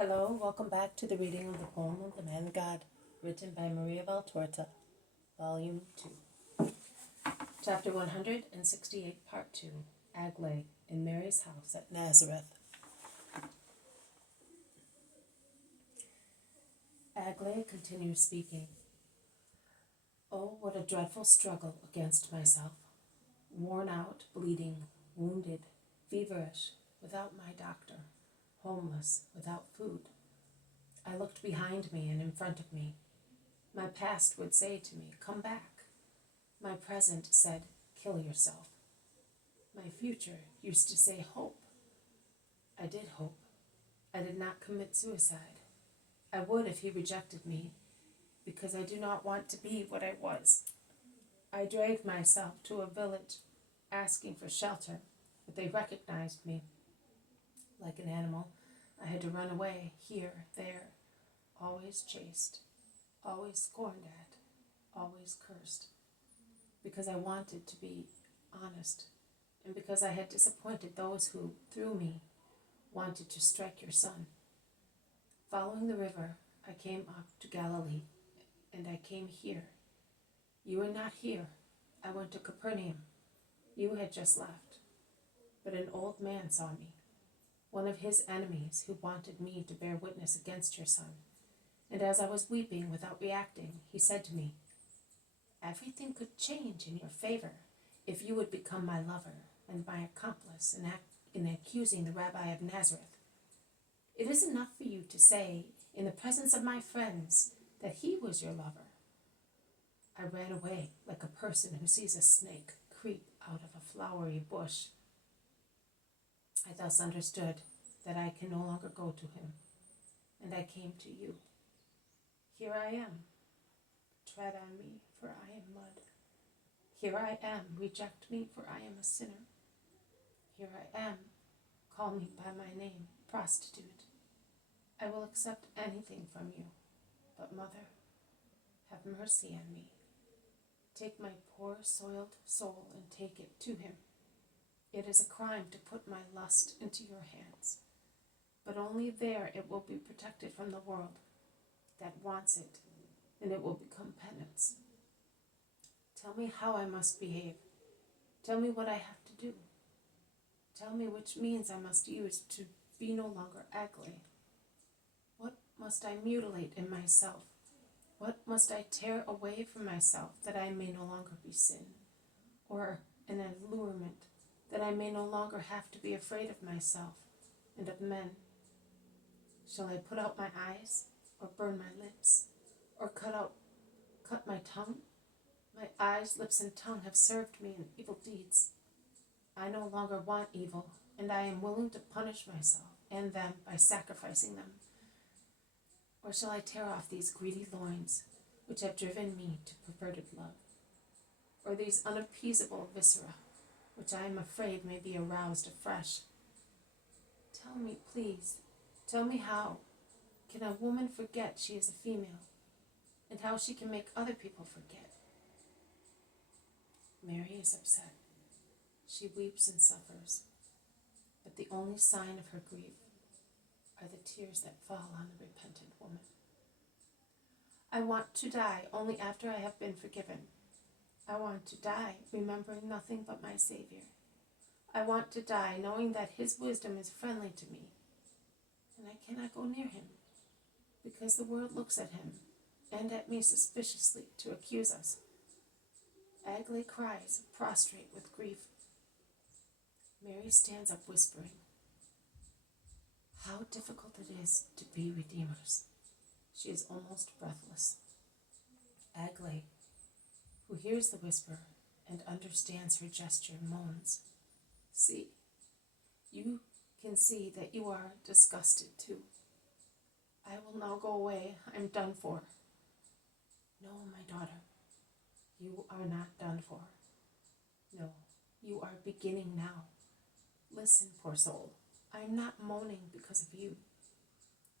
Hello, welcome back to the reading of the poem of the Man of God, written by Maria Valtorta, Volume 2. Chapter 168, Part 2, Aglay, in Mary's house at Nazareth. Aglay continued speaking. Oh, what a dreadful struggle against myself. Worn out, bleeding, wounded, feverish, without my doctor, homeless, without food. I looked behind me and in front of me. My past would say to me, come back. My present said, kill yourself. My future used to say, hope. I did hope. I did not commit suicide. I would if he rejected me, because I do not want to be what I was. I dragged myself to a village, asking for shelter, but they recognized me. Like an animal, I had to run away, here, there, always chased, always scorned at, always cursed, because I wanted to be honest, and because I had disappointed those who, through me, wanted to strike your son. Following the river, I came up to Galilee, and I came here. You were not here. I went to Capernaum. You had just left. But an old man saw me, one of his enemies who wanted me to bear witness against your son. And as I was weeping without reacting, he said to me, everything could change in your favor if you would become my lover and my accomplice in accusing the Rabbi of Nazareth. It is enough for you to say, in the presence of my friends, that he was your lover. I ran away like a person who sees a snake creep out of a flowery bush. I thus understood that I can no longer go to him, and I came to you. Here I am. Tread on me, for I am mud. Here I am. Reject me, for I am a sinner. Here I am. Call me by my name, prostitute. I will accept anything from you, but Mother, have mercy on me. Take my poor soiled soul and take it to him. It is a crime to put my lust into your hands, but only there it will be protected from the world that wants it, and it will become penance. Tell me how I must behave. Tell me what I have to do. Tell me which means I must use to be no longer ugly. What must I mutilate in myself? What must I tear away from myself that I may no longer be sin, or an allurement, that I may no longer have to be afraid of myself and of men? Shall I put out my eyes, or burn my lips, or cut my tongue? My eyes, lips, and tongue have served me in evil deeds. I no longer want evil, and I am willing to punish myself and them by sacrificing them. Or shall I tear off these greedy loins, which have driven me to perverted love? Or these unappeasable viscera, which I am afraid may be aroused afresh? Tell me, please, tell me how can a woman forget she is a female, and how she can make other people forget? Mary is upset. She weeps and suffers, but the only sign of her grief are the tears that fall on the repentant woman. I want to die only after I have been forgiven. I want to die remembering nothing but my Savior. I want to die knowing that his wisdom is friendly to me, and I cannot go near him, because the world looks at him and at me suspiciously to accuse us. Aglay cries, prostrate with grief. Mary stands up whispering, how difficult it is to be redeemers. She is almost breathless. Aglay, who hears the whisper and understands her gesture, moans, see, you can see that you are disgusted too. I will now go away. I'm done for. No, my daughter, you are not done for. No, you are beginning now. Listen, poor soul, I am not moaning because of you,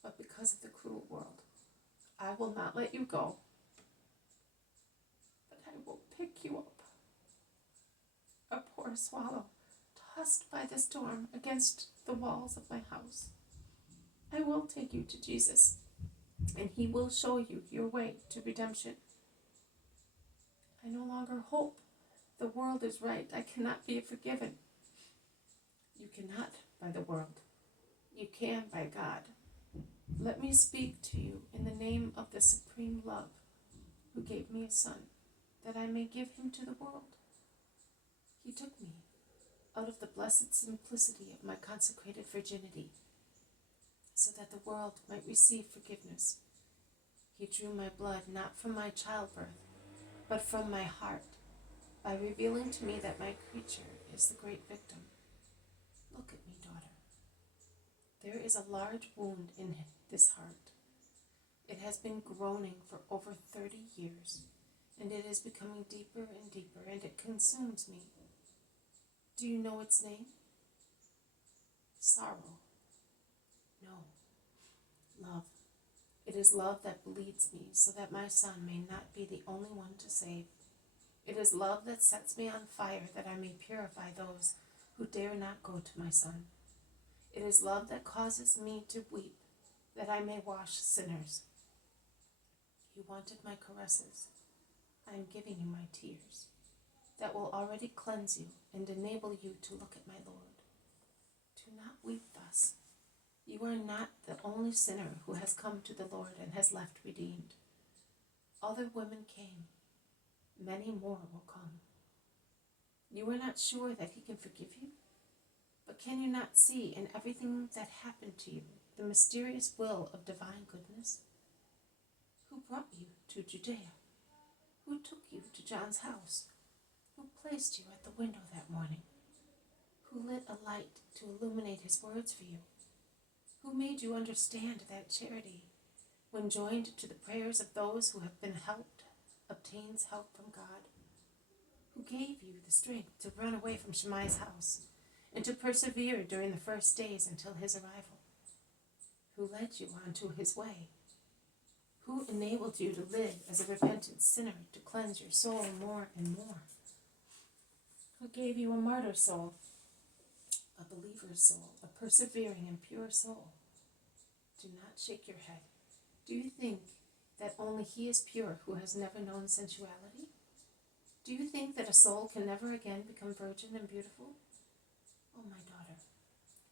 but because of the cruel world. I will not let you go, but I will pick you up. A poor swallow, tossed by the storm against the walls of my house. I will take you to Jesus, and he will show you your way to redemption. I no longer hope the world is right. I cannot be forgiven. You cannot by the world. You can by God. Let me speak to you in the name of the supreme love who gave me a son, that I may give him to the world. He took me out of the blessed simplicity of my consecrated virginity, so that the world might receive forgiveness. He drew my blood not from my childbirth, but from my heart, by revealing to me that my creature is the great victim. Look at me, daughter. There is a large wound in this heart. It has been groaning for over 30 years, and it is becoming deeper and deeper, and it consumes me. Do you know its name? Sorrow. No. Love. It is love that bleeds me, so that my son may not be the only one to save. It is love that sets me on fire, that I may purify those who dare not go to my son. It is love that causes me to weep, that I may wash sinners. You wanted my caresses. I am giving you my tears, that will already cleanse you and enable you to look at my Lord. Do not weep thus. You are not the only sinner who has come to the Lord and has left redeemed. Other women came. Many more will come. You are not sure that he can forgive you? But can you not see in everything that happened to you the mysterious will of divine goodness? Who brought you to Judea? Who took you to John's house? Who placed you at the window that morning? Who lit a light to illuminate his words for you? Who made you understand that charity, when joined to the prayers of those who have been helped, obtains help from God? Who gave you the strength to run away from Shammai's house and to persevere during the first days until his arrival? Who led you onto his way? Who enabled you to live as a repentant sinner, to cleanse your soul more and more? Who gave you a martyr soul, a believer's soul, a persevering and pure soul? Do not shake your head. Do you think that only he is pure who has never known sensuality? Do you think that a soul can never again become virgin and beautiful? Oh, my daughter,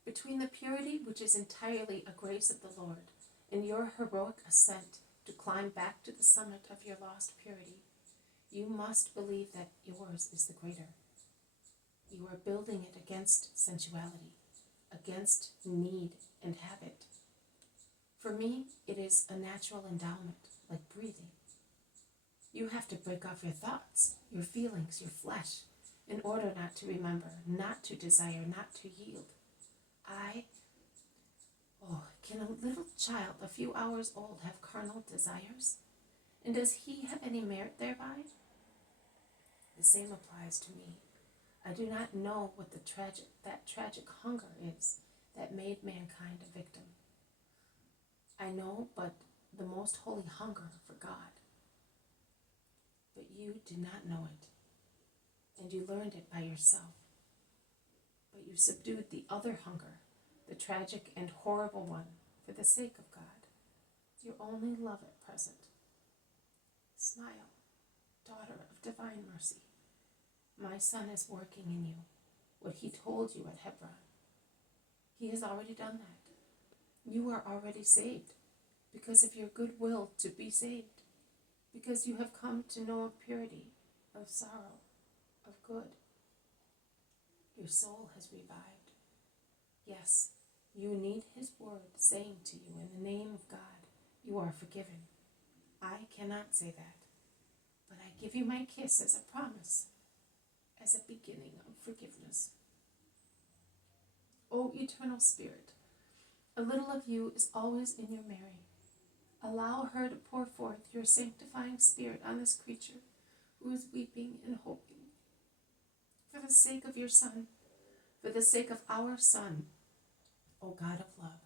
between the purity which is entirely a grace of the Lord and your heroic ascent to climb back to the summit of your lost purity, you must believe that yours is the greater. You are building it against sensuality, against need and habit. For me, it is a natural endowment, like breathing. You have to break off your thoughts, your feelings, your flesh, in order not to remember, not to desire, not to yield. Can a little child, a few hours old, have carnal desires? And does he have any merit thereby? The same applies to me. I do not know what that tragic hunger is that made mankind a victim. I know but the most holy hunger for God. But you did not know it, and you learned it by yourself. But you subdued the other hunger, the tragic and horrible one, for the sake of God, your only love at present. Smile, daughter of divine mercy. My son is working in you what he told you at Hebron. He has already done that. You are already saved because of your good will to be saved, because you have come to know of purity, of sorrow, of good. Your soul has revived. Yes, you need his word saying to you, in the name of God, you are forgiven. I cannot say that, but I give you my kiss as a promise, as a beginning of forgiveness. O eternal Spirit, a little of you is always in your Mary. Allow her to pour forth your sanctifying spirit on this creature who is weeping and hoping. For the sake of your Son, for the sake of our Son, O God of love,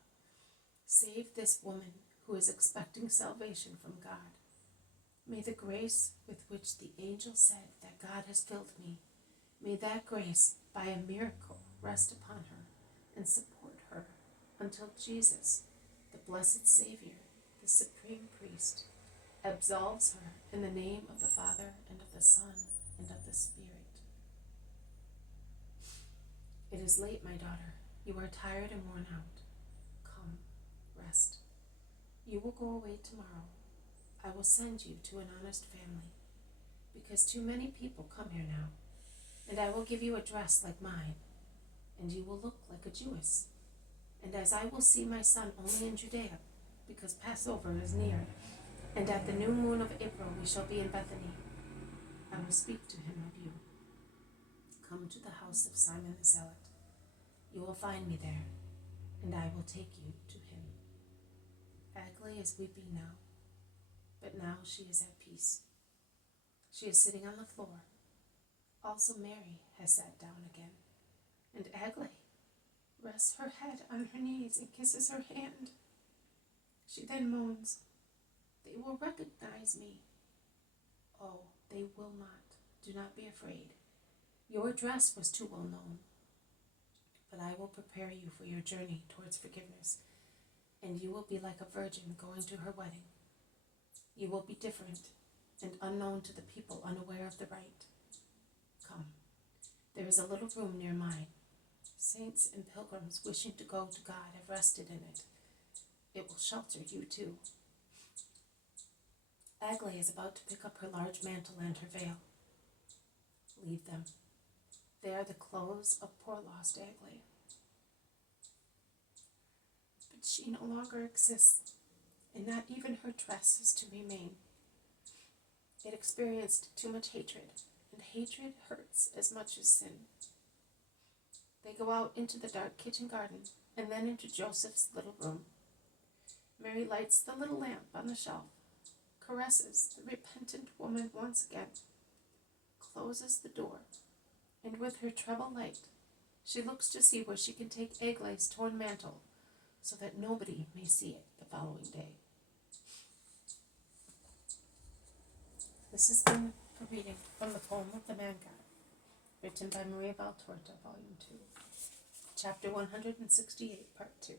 save this woman who is expecting salvation from God. May the grace with which the angel said that God has filled me, may that grace by a miracle rest upon her and support her until Jesus, the blessed Savior, the supreme priest, absolves her in the name of the Father and of the Son and of the Spirit. It is late, my daughter. You are tired and worn out. Come, rest. You will go away tomorrow. I will send you to an honest family, because too many people come here now, and I will give you a dress like mine, and you will look like a Jewess. And as I will see my son only in Judea, because Passover is near, and at the new moon of April we shall be in Bethany, I will speak to him of you. Come to the house of Simon the Zealot. You will find me there, and I will take you to him. Aglae is weeping now, but now she is at peace. She is sitting on the floor. Also Mary has sat down again, and Aglae rests her head on her knees and kisses her hand. She then moans, "They will recognize me." Oh, they will not. Do not be afraid. Your dress was too well known. But I will prepare you for your journey towards forgiveness, and you will be like a virgin going to her wedding. You will be different and unknown to the people unaware of the rite. Come, there is a little room near mine. Saints and pilgrims wishing to go to God have rested in it. It will shelter you too. Aglae is about to pick up her large mantle and her veil. Leave them. They are the clothes of poor lost Aglae. But she no longer exists, and not even her dress is to remain. It experienced too much hatred, and hatred hurts as much as sin. They go out into the dark kitchen garden, and then into Joseph's little room. Mary lights the little lamp on the shelf, caresses the repentant woman once again, closes the door, and with her treble light, she looks to see where she can take Aglae's torn mantle, so that nobody may see it the following day. This has been a reading from the poem of the Man God, written by Maria Valtorta, Volume 2, Chapter 168, Part 2,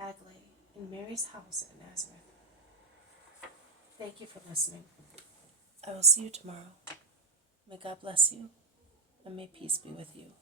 Aglae in Mary's house at Nazareth. Thank you for listening. I will see you tomorrow. May God bless you, and may peace be with you.